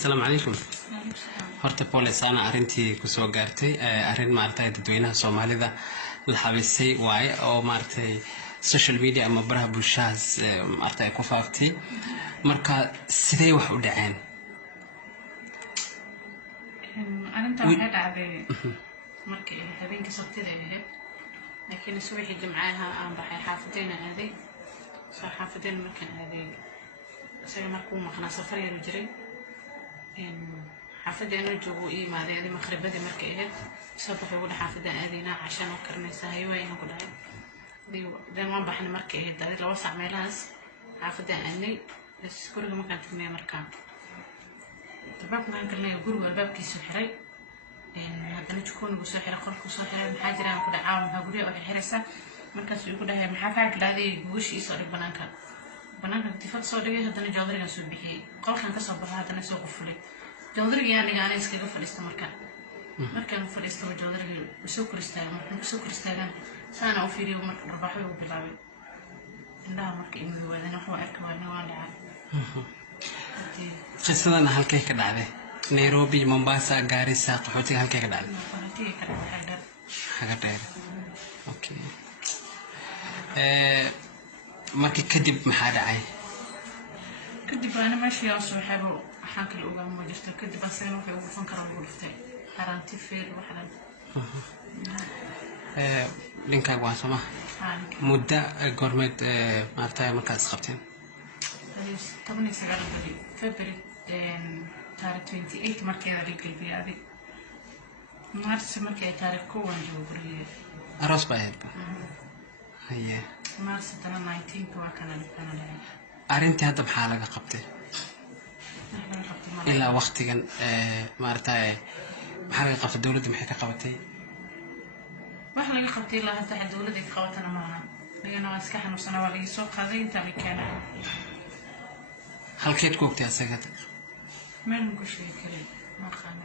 السلام عليكم. horta police ana arintii ku soo gaartay arin maartay dadweynaha Soomaalida la xabisay waay oo maartay social media ama baraha bulshada maartay ku faaftay marka sidee wax u dhaceen arinta waxay dhacday markii habeenkii sabtida ahayd laakiin subaxii jimcaha aan baxay xaafadayna aaday xaafadayna markaan aaday isaga markuu maqnaa safar yar jiray xaafadayna joogo iimaadeen maqribadii markay ahayd sabax ugu xaafadaan aadayna cashan oo karnaysaa hay'adaha ku dhacay dan waan baxnay markay ahayd dadii laba saac meelahaas xaafadaan aanay guriga markaan tagnay markaan albaabkaan galnay guriga albaabkiisu xiray haddana jikoon buu soo xiray qolku soo xiray maxaa jira ku dhacaa maxaa guriga oo xiraysaa markaas uu ku dhahay maxaa ka galaaday guushii soo dhig banaanka tifad soo dhigay haddana joodariga soo bixiyay qolkan ka soo baxay haddana soo qufulay joodariga aniga aan iskaga fadhiistay markaan fadhiistay joodariga soo koristaagan saana u fiiriyo marka rabaxo uu bilaabay indhaha marka inuu waadana wax arka waan dhacay qisadan halkay ka dhacday Nairobi Mombasa Garissa qaxootiga halkay ka dhacday hagar okay markii kadib maxaa dhacay kadib ana meeshii aan soo xabo waxaan kala ogaa ma jirto kadib asagana wuxuu ugu fan karaa ugu dhuftay xaranti feel waxaan linka waa sama muddo goormeed maartay markaas qabteen طبعاً سجارة بدي فبرد تاريخ 28 مركي على رجلي في هذه مارس مركي تاريخ كون جو بريه أراس باهد هي مارس 19 كوا كان لها أرنتي هذا بحالة قبته إلا وقت كان مارتاي بحالة قبت الدولة محيكا قبتي ما إحنا قبتي الله تحت الدولة دي قبتنا معنا لأنه أسكحنا وسنة ولي سوق هذا أنت اللي كان halkeed ku ogtay asagada meel ku sheekay ma qaan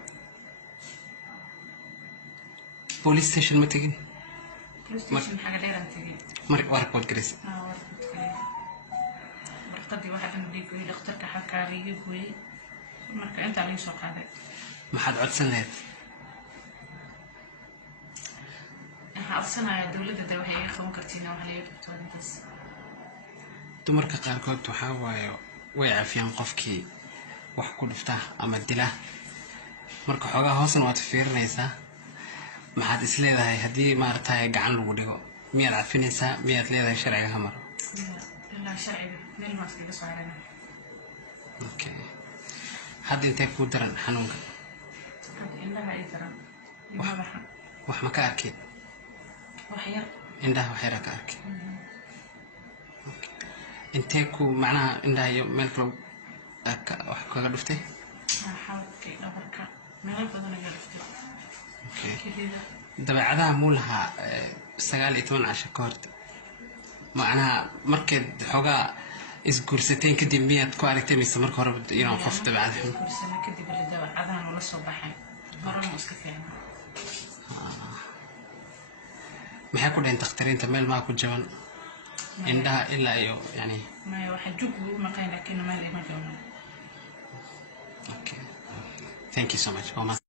police station ma tagin police station xaga dheer aan tagay mar warqad garis warqadii waxa aan dhiibay dhakhtarka xakaariyo gooyay marka inta la soo qaaday maxaad codsan lahayd xabsanaaya dawladda waxay ay qaban kartiin wax leeyahay dadkaas dumarka qaarkood waxa waayo way afyaan qofkii wax ku dhifta ama dila marka xogaa hoosan waad fiirinaysaa maxaad isleedahay hadii maartay gacan lagu dhigo miyaad cafinaysaa miyaad leedahay sharciga hamar ilaa sharciga meel ma iska saarana okay hadda intee ku daran xanuunka indhaha ay daran wax ma ka arkay wax yar indhaha wax yar ka arkay intee ku macnaha indhaha iyo meel kale wax kaga dhuftay xawdkii dhabarka meel badan ayaa dhuftay dabeecadaha muulaha 19 casho ka hor macnaha markeed xogaa isguursateen kadib miyaad ku aragtay mise marka hore inuu qof dabeecad xun guursana kadib dabeecadahan la soo baxay marna iska fiicnaa maxay ku dhayn dhakhtarinta meel ma ku jaban indhaha ilaa iyo yani ما يوحجوك مكان لكن ما لي ما جونا. Okay. Thank you so much.